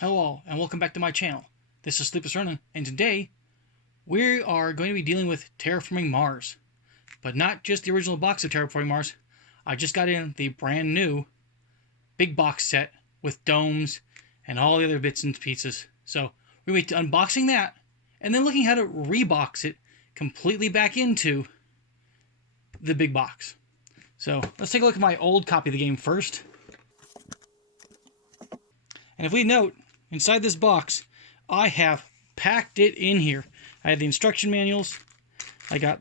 Hello, and welcome back to my channel. This is SleeplessRonin, and today we are going to be dealing with Terraforming Mars. But not just the original box of Terraforming Mars. I just got in the brand new big box set with domes and all the other bits and pieces. So we're going to be unboxing that, and then looking how to rebox it completely back into the big box. So let's take a look at my old copy of the game first. And if we note, inside this box, I have packed it in here. I have the instruction manuals. I got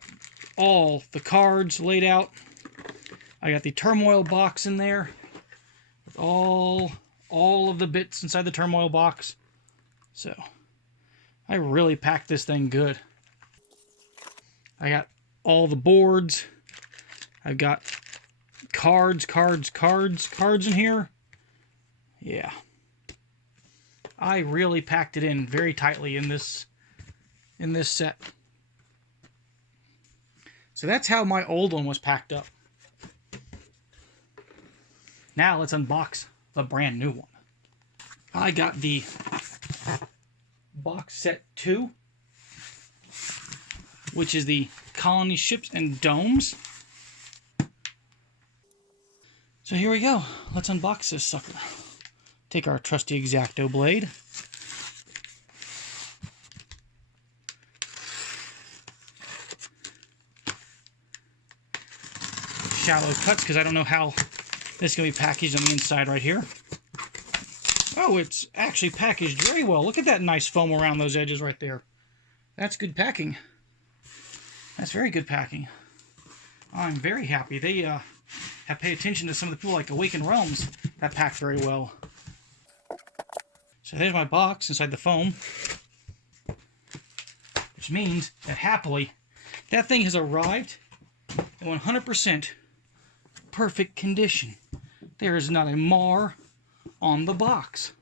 all the cards laid out. I got the turmoil box in there with all of the bits inside the turmoil box. So I really packed this thing good. I got all the boards. I've got cards in here. Yeah. I really packed it in very tightly in this set. So that's how my old one was packed up. Now let's unbox the brand new one. I got the box set 2, which is the colony ships and domes. So here we go. Let's unbox this sucker. Take our trusty X-Acto blade. Shallow cuts, because I don't know how this is going to be packaged on the inside right here. Oh, it's actually packaged very well. Look at that nice foam around those edges right there. That's good packing. That's very good packing. I'm very happy. They have paid attention to some of the people like Awakened Realms that pack very well. So there's my box inside the foam, which means that happily that thing has arrived in 100% perfect condition. There is not a mar on the box.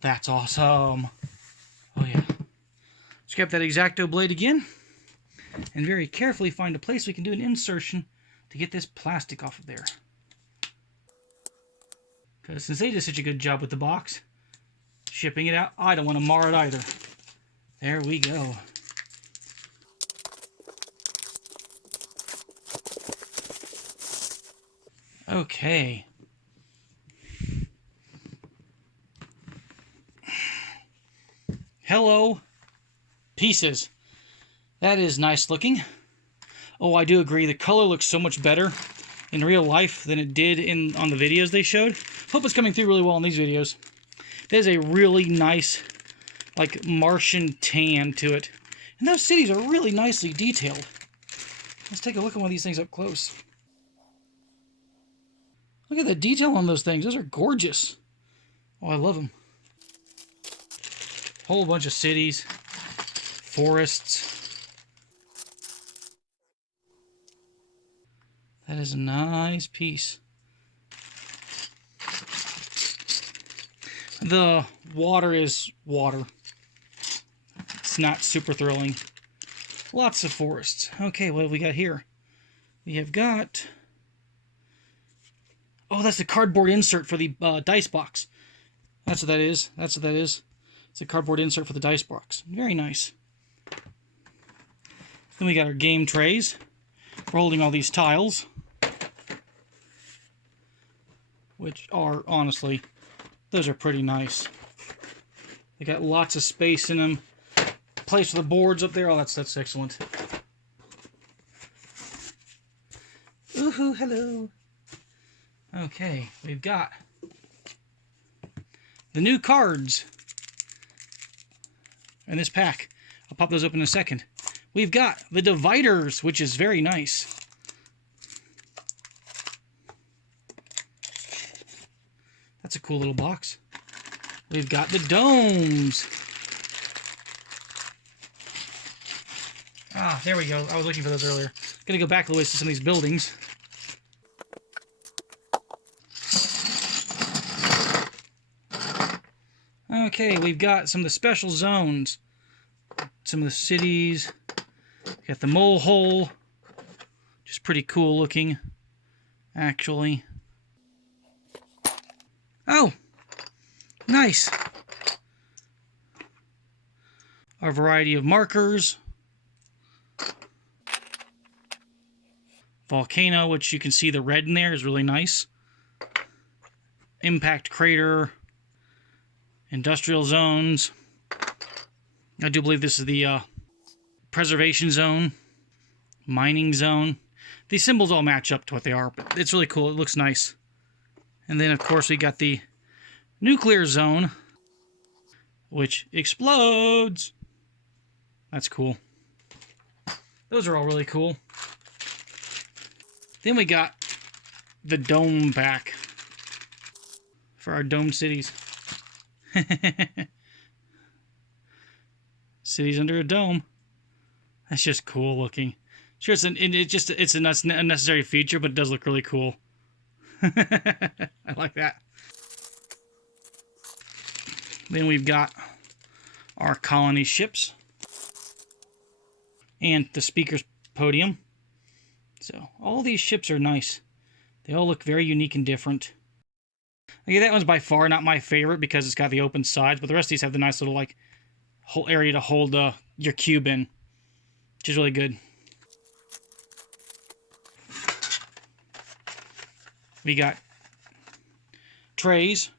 That's awesome. Oh yeah. Let's grab that X-Acto blade again and very carefully find a place we can do an insertion to get this plastic off of there. Because since they did such a good job with the box shipping it out, I don't want to mar it either. There we go. Okay. Hello, pieces. That is nice looking. Oh, I do agree. The color looks so much better in real life than it did on the videos they showed. Hope it's coming through really well in these videos. There's a really nice, like, Martian tan to it. And those cities are really nicely detailed. Let's take a look at one of these things up close. Look at the detail on those things. Those are gorgeous. Oh, I love them. Whole bunch of cities, forests. That is a nice piece. The water is water. It's not super thrilling. Lots of forests. Okay, what have we got here? We have got... Oh, that's the cardboard insert for the dice box. That's what that is. That's what that is. It's a cardboard insert for the dice box. Very nice. Then we got our game trays. We're holding all these tiles, which are, honestly, those are pretty nice. They got lots of space in them. Place for the boards up there. Oh, that's excellent. Ooh, hello. Okay, we've got the new cards in this pack. I'll pop those open in a second. We've got the dividers, which is very nice. That's a cool little box. We've got the domes. Ah, there we go. I was looking for those earlier. Gonna go back a little ways to some of these buildings. Okay, we've got some of the special zones. Some of the cities. We got the mole hole. Just pretty cool looking, actually. Oh, nice. our variety of markers. Volcano, which you can see the red in there is really nice. Impact crater. Industrial zones. I do believe this is the preservation zone. Mining zone. These symbols all match up to what they are, but it's really cool. It looks nice. And then, of course, we got the nuclear zone, which explodes. That's cool. Those are all really cool. Then we got the dome pack for our dome cities. Cities under a dome. That's just cool looking. Sure, it's a unnecessary feature, but it does look really cool. I like that. Then we've got our colony ships and the speaker's podium. So all these ships are nice. They all look very unique and different. Okay, that one's by far not my favorite because it's got the open sides, but the rest of these have the nice little like whole area to hold your cube in, which is really good. We got trays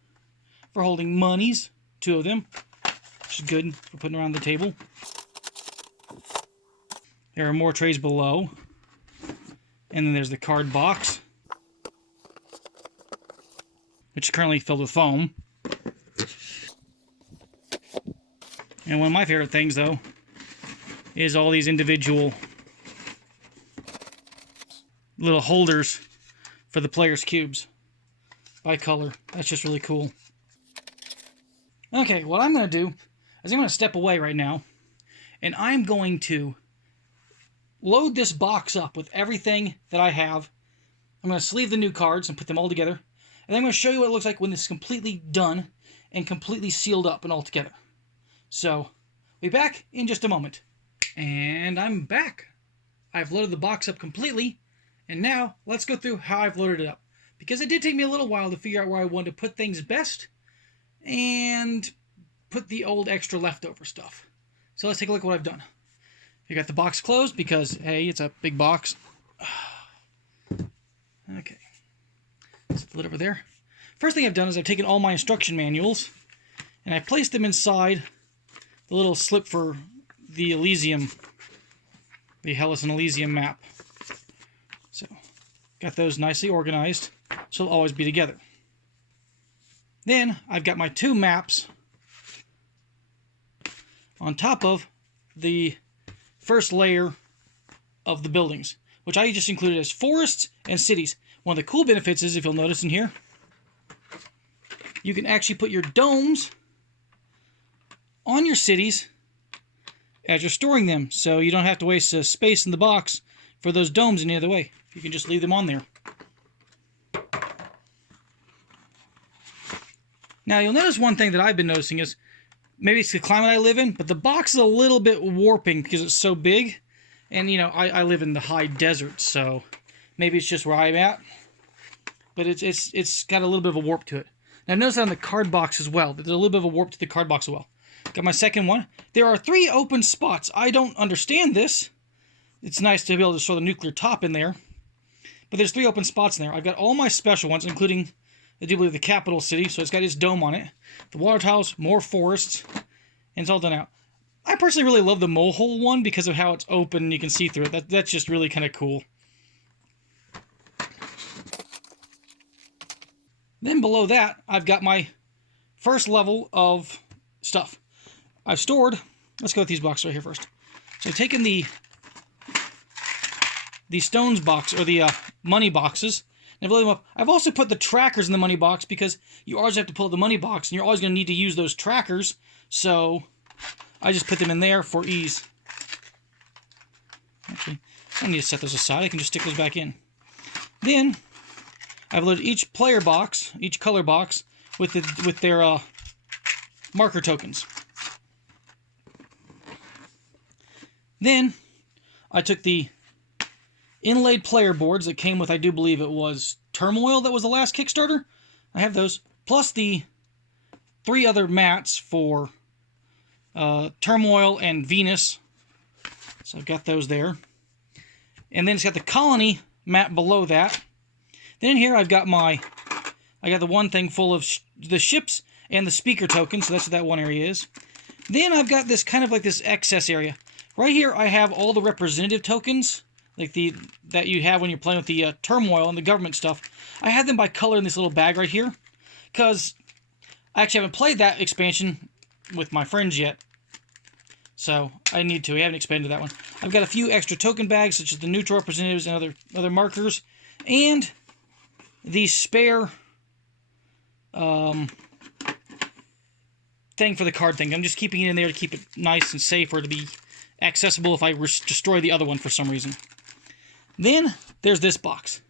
for holding monies, 2 of them, which is good for putting around the table. There are more trays below. And then there's the card box, which is currently filled with foam. And one of my favorite things, though, is all these individual little holders for the players' cubes by color. That's just really cool. Okay, what I'm going to do is I'm going to step away right now, and I'm going to load this box up with everything that I have. I'm going to sleeve the new cards and put them all together, and then I'm going to show you what it looks like when this is completely done and completely sealed up and all together. So, we'll be back in just a moment. And I'm back. I've loaded the box up completely, and now let's go through how I've loaded it up. Because it did take me a little while to figure out where I wanted to put things best and put the old extra leftover stuff. So let's take a look at what I've done. You got the box closed because, hey, it's a big box. Okay. Let's put it over there. First thing I've done is I've taken all my instruction manuals and I placed them inside the little slip for the Elysium, the Hellas and Elysium map. So, got those nicely organized so they'll always be together. Then, I've got my 2 maps on top of the first layer of the buildings, which I just included as forests and cities. One of the cool benefits is, if you'll notice in here, you can actually put your domes on your cities as you're storing them, so you don't have to waste space in the box for those domes any other way. You can just leave them on there. Now, you'll notice one thing that I've been noticing is, maybe it's the climate I live in, but the box is a little bit warping because it's so big. And, you know, I live in the high desert, so maybe it's just where I'm at. But it's got a little bit of a warp to it. Now, notice that on the card box as well. There's a little bit of a warp to the card box as well. Got my second one. There are 3 open spots. I don't understand this. It's nice to be able to show the nuclear top in there. But there's 3 open spots in there. I've got all my special ones, including, I do believe, the capital city. So it's got its dome on it. The water tiles, more forests, and it's all done out. I personally really love the mole hole one because of how it's open and you can see through it. That's just really kind of cool. Then below that, I've got my first level of stuff. I've stored, let's go with these boxes right here first. So I've taken the stones box, or the money boxes, and I've loaded them up. I've also put the trackers in the money box because you always have to pull out the money box, and you're always going to need to use those trackers, so I just put them in there for ease. Actually, I don't need to set those aside. I can just stick those back in. Then, I've loaded each player box, each color box, with their marker tokens. Then, I took the inlaid player boards that came with, I do believe it was Turmoil that was the last Kickstarter. I have those, plus the 3 other mats for Turmoil, and Venus. So I've got those there. And then it's got the colony map below that. Then in here I got the one thing full of the ships and the speaker tokens, so that's what that one area is. Then I've got this kind of like this excess area. Right here I have all the representative tokens, like that you have when you're playing with the turmoil and the government stuff. I have them by color in this little bag right here, because I actually haven't played that expansion with my friends yet. So I need to. We haven't expanded that one. I've got a few extra token bags, such as the neutral representatives and other markers, and the spare thing for the card thing. I'm just keeping it in there to keep it nice and safe, or to be accessible if I destroy the other one for some reason. Then there's this box.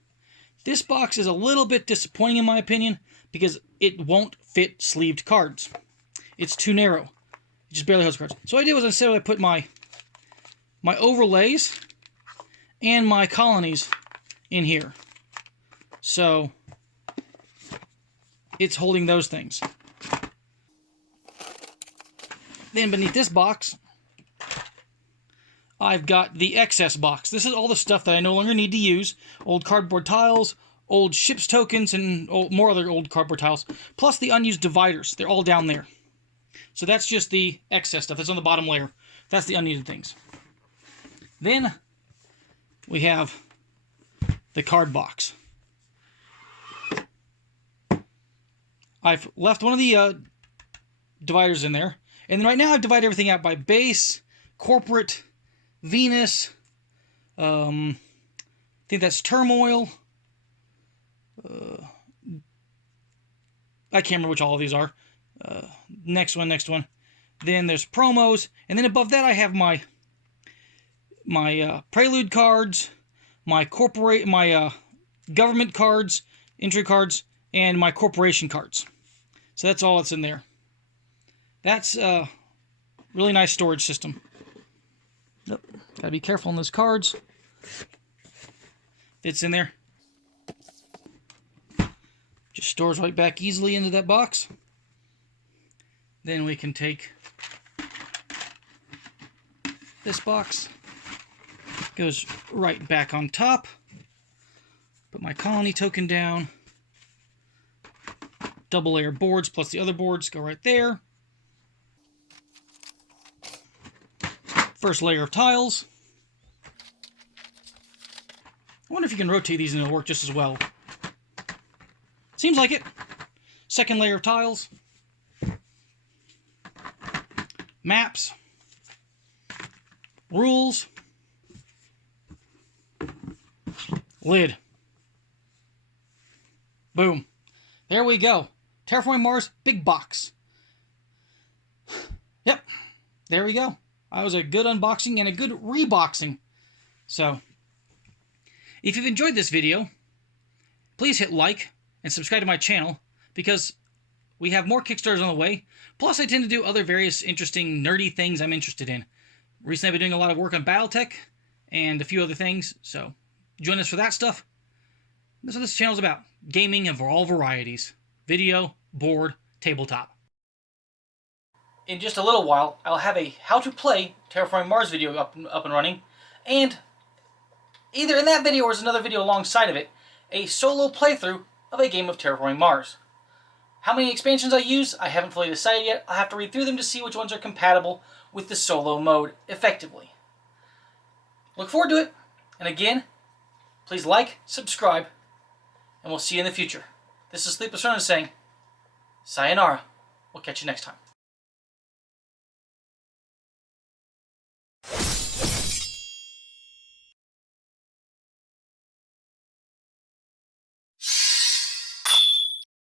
This box is a little bit disappointing in my opinion, because it won't fit sleeved cards. It's too narrow. It just barely holds cards. So what I did was, instead I put my overlays and my colonies in here. So it's holding those things. Then beneath this box, I've got the excess box. This is all the stuff that I no longer need to use. Old cardboard tiles, old ships tokens, and more other old cardboard tiles. Plus the unused dividers. They're all down there. So that's just the excess stuff. That's on the bottom layer. That's the unneeded things. Then we have the card box. I've left one of the dividers in there. And then right now I've divided everything out by base, corporate, Venus, I think that's turmoil. I can't remember which all of these are. Next one. Then there's promos, and then above that I have my prelude cards, my government cards, entry cards, and my corporation cards. So that's all that's in there. That's a really nice storage system. Yep. Gotta be careful on those cards. Fits in there. Just stores right back easily into that box. Then we can take this box. Goes right back on top. Put my colony token down. Double layer boards plus the other boards go right there. First layer of tiles. I wonder if you can rotate these and it'll work just as well. Seems like it. Second layer of tiles. Maps. Rules. Lid. Boom. There we go. Terraforming Mars Big Box. Yep. There we go. That was a good unboxing and a good reboxing. So, if you've enjoyed this video, please hit like and subscribe to my channel, because we have more Kickstarters on the way. Plus, I tend to do other various interesting, nerdy things I'm interested in. Recently, I've been doing a lot of work on Battletech and a few other things, so join us for that stuff. That's what this channel's about. Gaming and for all varieties. Video, board, tabletop. In just a little while, I'll have a how to play Terraforming Mars video up and running, and either in that video or as another video alongside of it, a solo playthrough of a game of Terraforming Mars. How many expansions I use, I haven't fully decided yet. I'll have to read through them to see which ones are compatible with the solo mode effectively. Look forward to it, and again, please like, subscribe, and we'll see you in the future. This is SleeplessRonin saying, sayonara. We'll catch you next time.